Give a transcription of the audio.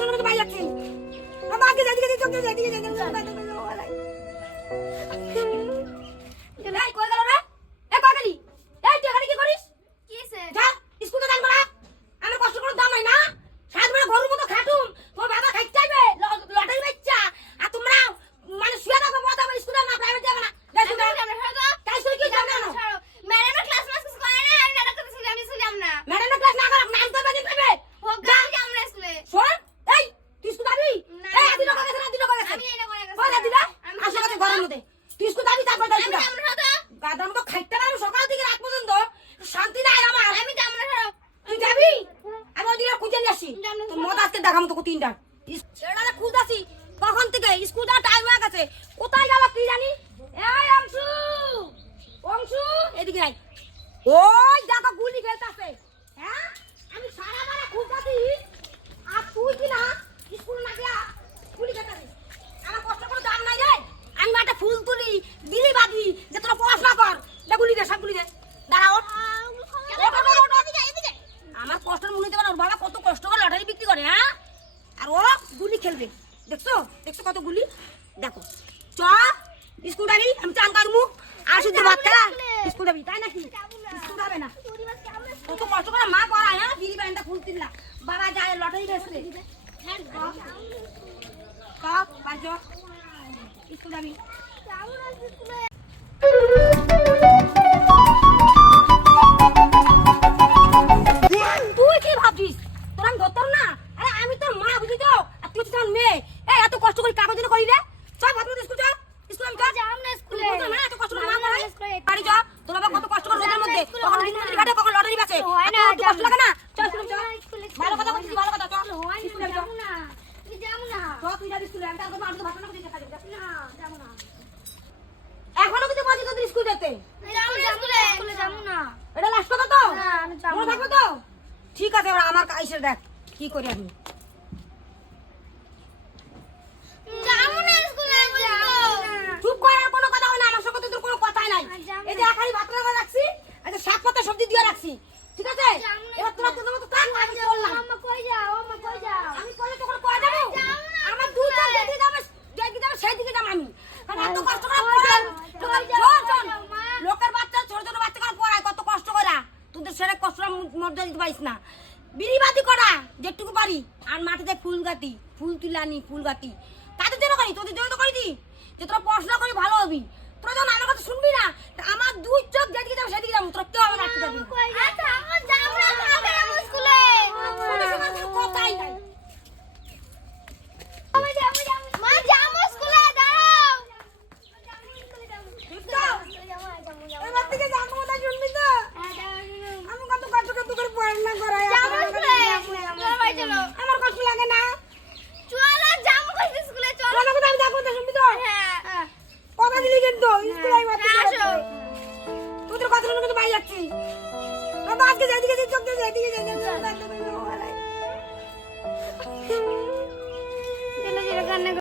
বলতে বাইরে বাবা আগে যেদিকে যেদিকে চোখ যেদিকে যেদিকে চোখ দিয়ে এই কই গেল রে এ কই গেলি এই তুই এখানে কি করিস কিসে যা স্কুলে যান করা আমার কষ্ট করে দাম নাই না সাত বেলা গরুর মতো খাটুম তোমার বাবা খাইতে চাইবে লটারি বাচ্চা আর তোমরা মানে শুয়ে থাকো মতো আবার স্কুলে না প্রাইভেট যাবে না যাই তুমি তাই শুই কি যাবে না ম্যাডামের ক্লাস মাস কিছু করে না আমি নাটক করতে শুনলাম আমি শুনলাম না ম্যাডামের ক্লাস না করো নাম তো বেদিন পাবে হোক গান কি আমরা স্কুলে শোন এই তুই স্কুল যাবি না, এই না, আদি লোক না। গেছে না দিলো আসলে কথা ঘরের মধ্যে তুই স্কুল যাবি তারপর হতো গাদার মতো খাইতে পারব সকাল থেকে রাত পর্যন্ত শান্তি নাই আমার। আমি তুই যাবি? আমি ওদিকে খুঁজে নিয়ে আসি। যাব। তোর মত আজকে দেখাবো তোকে তিনটা ছেলেটা খুঁজতেছি। কখন থেকে? স্কুলটা টাইম হয়ে গেছে। কোথায় গেল কি জানি? এই অংশু! অংশু! এদিকে আয়। ওই দেখো গুলি খেলতেছে। হ্যাঁ? আমি সারা বারে খুঁজতেছি আর তুই কি না স্কুল না গিয়া গুলি খেলতেছিস আমার কষ্ট করে দাম নাই রে আমি মাঠে ফুল তুলি বিলি বাঁধি যে তোরা পড়াশোনা কর দে গুলি দে সব গুলি দে দাঁড়া ওঠ ওঠ, ওঠ, ওঠ, ওঠ, এদিকে, এদিকে। আমার কষ্টের মনে দেবে না ওর বাবা কত কষ্ট করে লটারি বিক্রি করে হ্যাঁ আর ও গুলি খেলবে? দেখছ? দেখছ কত গুলি? দেখো। চ যাবি আমি চান কাটবো। আর শুধু ভাত খেলা যাবি তাই নাকি? স্কুল যাবে না। কত কষ্ট করে মা করা হ্যাঁ? বিড়ি ব্যান্ডটা খুলতিল না। বাবা যায়, লটারি বেচতে। কাপ পাঁচ স্কুল মেয়ে এই এত কষ্ট করে কাগজ করি রে চল মতো স্কুল চল। স্কুল আমি চল যাম না স্কুলে। না এত কষ্ট করে মা পড়ায় বাড়ি চল তোর বাবা কত কষ্ট করে রোদের মধ্যে। স্কুলে দিন মজুরি কাটে কখন লটারি বেচে হয় না, কষ্ট লাগে না। চল স্কুলে চল। ভালো কথা বলছিস ভালো কথা। চল হয় স্কুলে চল না তুই যাব না। চল তুই যাবি স্কুলে। আমি তার কথা আর তো ভাষণ করতে দেখা যাবে না যাব না। এখনও কিন্তু তোদের স্কুল যেতে। যাব না স্কুলে স্কুলে যাব না। এটা লাস্ট কথা তো? না, আমি যাব না। থাকবে তো? ঠিক আছে এবার আমার কাইসের দেখ কি করি আমি যাব না স্কুলে যাব না চুপ করার কোনো কথা হয় না আমার সঙ্গে তোদের কোনো কথাই নাই আর যাব এই যে একাই ভাত রান্না রাখছি আচ্ছা শাক পাতা সবজি দিয়ে রাখছি ঠিক আছে যাব না এবার তোরা তোদের মতো থাক আমি চললাম আম্মা কই যাও আম্মা কই যাও। আমি কলে তোকে কয়ে যাব? যাব আমার দুই চোখ স্কুলে। যাবে যেদিকে যাবে সেই দিকে যাব আমি। কারণ এত কষ্ট করে পড়াই লোকের বাচ্চা ছোট ছোট বাচ্চা করে পড়ায় কত কষ্ট করা। তোদের সেরে কষ্টটা মর্যাদা দিতে পারিস না। বিড়িবাতি করা যেটুকু পারি। আর মাটিতে ফুল গাতি ফুল তুলানি ফুল গাতি তাদের জন্য করি? তোদের জন্য তো করি দি যে তোরা পড়াশোনা করি ভালো হবি। তোরা যখন আমার কথা শুনবি না আমার দুই চোখ যেদিকে যাব সেদিকে যাব তোরা কেউ আমার রাখতে পারবি না কই যাও আচ্ছা আম্মা যাব না কালকে যাব স্কুলে তোদের সঙ্গে কোনো কথাই নাই আমি যাব যাব মা যাব স্কুলে দাঁড়াও ঠিক তো? এবার থেকে যাব না শুনবি তো আমি কত কষ্ট কষ্ট করে পড়াশোনা করাই যাব স্কুলে চলো ভাই চলো আমার কষ্ট লাগে না চলো যাব কই স্কুলে চলো কোনো কথা আমি যাব না শুনবি তো হ্যাঁ কথা দিলি আমি মাত্র আসো। তোদের কথা শুনে কিন্তু বাইরে যাচ্ছি আজকে যেদিকে যেদিকে চোখ দিয়ে যেদিকে যেদিকে